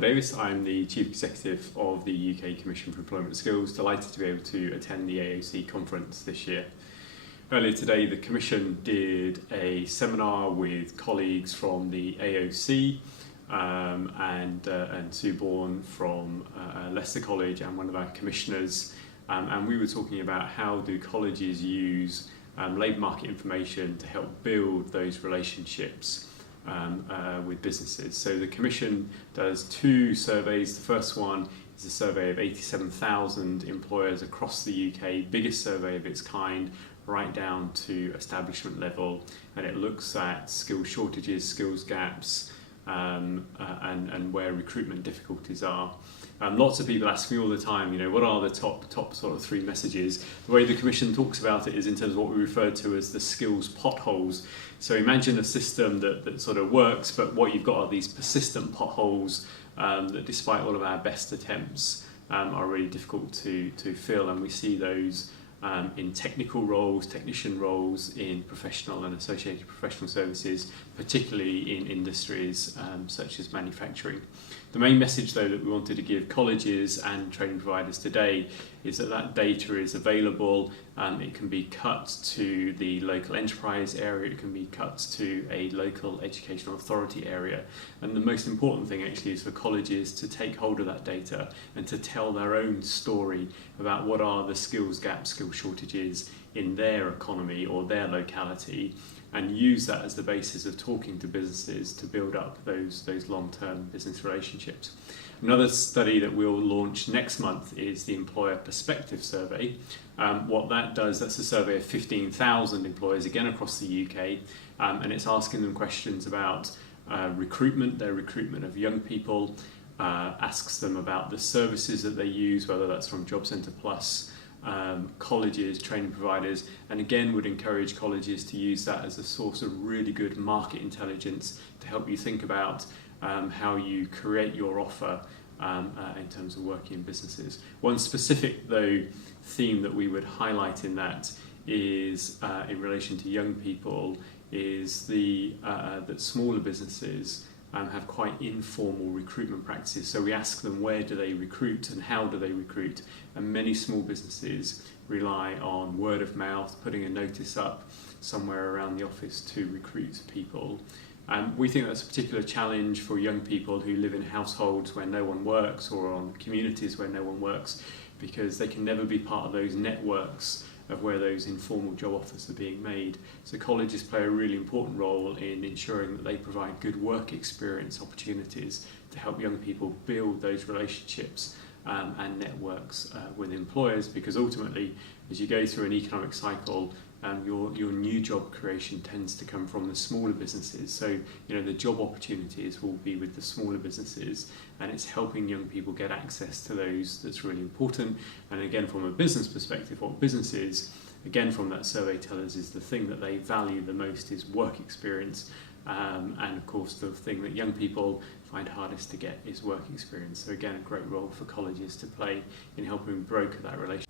Davis. I'm the Chief Executive of the UK Commission for Employment Skills. Delighted to be able to attend the AOC conference this year. Earlier today, the Commission did a seminar with colleagues from the AOC and Sue Bourne from Leicester College and one of our commissioners, and we were talking about how do colleges use labour market information to help build those relationships with businesses. So the Commission does two surveys. The first one is a survey of 87,000 employers across the UK, biggest survey of its kind, right down to establishment level, and it looks at skills shortages, skills gaps, and where recruitment difficulties are. Lots of people ask me all the time, you know, what are the top sort of three messages? The way the Commission talks about it is in terms of what we refer to as the skills potholes. So imagine a system that sort of works, but what you've got are these persistent potholes that, despite all of our best attempts, are really difficult to fill, and we see those in technical roles, technician roles, in professional and associated professional services, particularly in industries such as manufacturing. The main message, though, that we wanted to give colleges and training providers today is that data is available. It can be cut to the local enterprise area, it can be cut to a local educational authority area, and the most important thing actually is for colleges to take hold of that data and to tell their own story about what are the skills gaps, skills shortages in their economy or their locality, and use that as the basis of talking to businesses to build up those long-term business relationships. Another study that we'll launch next month is the Employer Perspective Survey. What that does, that's a survey of 15,000 employers, again across the UK, and it's asking them questions about recruitment, their recruitment of young people, asks them about the services that they use, whether that's from Job Centre Plus, colleges, training providers, and again would encourage colleges to use that as a source of really good market intelligence to help you think about how you create your offer in terms of working in businesses. One specific, though, theme that we would highlight in that is in relation to young people is that smaller businesses have quite informal recruitment practices. So we ask them, where do they recruit and how do they recruit? And many small businesses rely on word of mouth, putting a notice up somewhere around the office to recruit people. We think that's a particular challenge for young people who live in households where no one works or on communities where no one works, because they can never be part of those networks of where those informal job offers are being made. So colleges play a really important role in ensuring that they provide good work experience opportunities to help young people build those relationships and networks with employers, because ultimately, as you go through an economic cycle, your new job creation tends to come from the smaller businesses. So, you know, the job opportunities will be with the smaller businesses, and it's helping young people get access to those that's really important. And again, from a business perspective, what businesses, again from that survey, tell us is the thing that they value the most is work experience. And of course, the thing that young people find hardest to get is work experience. So again, a great role for colleges to play in helping broker that relationship.